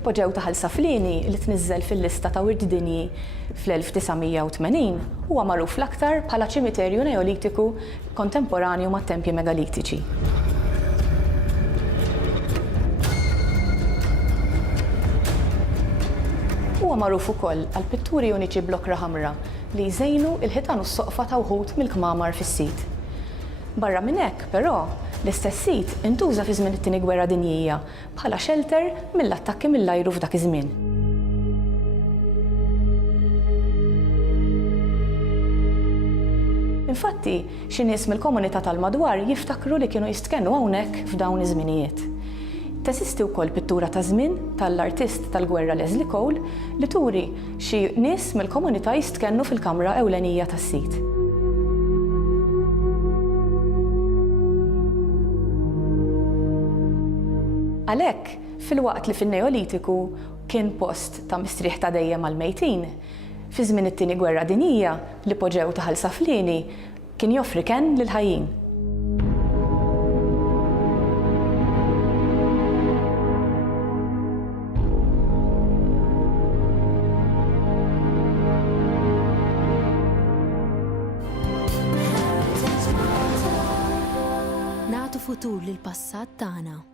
li poġġew ta' ħalsa flieni li tniżżel fil-lista ta' Wirt Dinji fl-1980 huwa magħruf l-aktar bħala ċimiterju neolitiku kontemporanju mat-tempji megalitiċi. Huwa magħruf ukoll għal pitturi uniċi blokra ħamra li jżejnu l-ħitan u s-soqfa ta' wħud mill-kmamar fis-sit. Barra minn hekk, però, l-istess sit intuża fi żmien it-Tieni Gwerra Dinjija bħala shelter mill-attakki mill-ajru f'dak iż-żmien. Infatti, xi nies mill-komunità tal-madwar jiftakru li kienu jistkennu hawnhekk f'dawn iż-żminijiet. Teżisti wkoll pittura ta' żmien tal-artist tal-gwerra Leslie Cole li turi xi nies mill-komunità jistkennu fil-kamra ewlenija tas-sit. Għalhekk, fil-waqt li fin-Neolitiku kien post ta' mistrieħ ta' dejjem għall-mejtin, fi żmien it-Tieni Gwerra Dinjija li poġġew ta' ħalsa flieni kien joffri kenn lil ħajjin. Nagħtu futur lill-passat tagħna.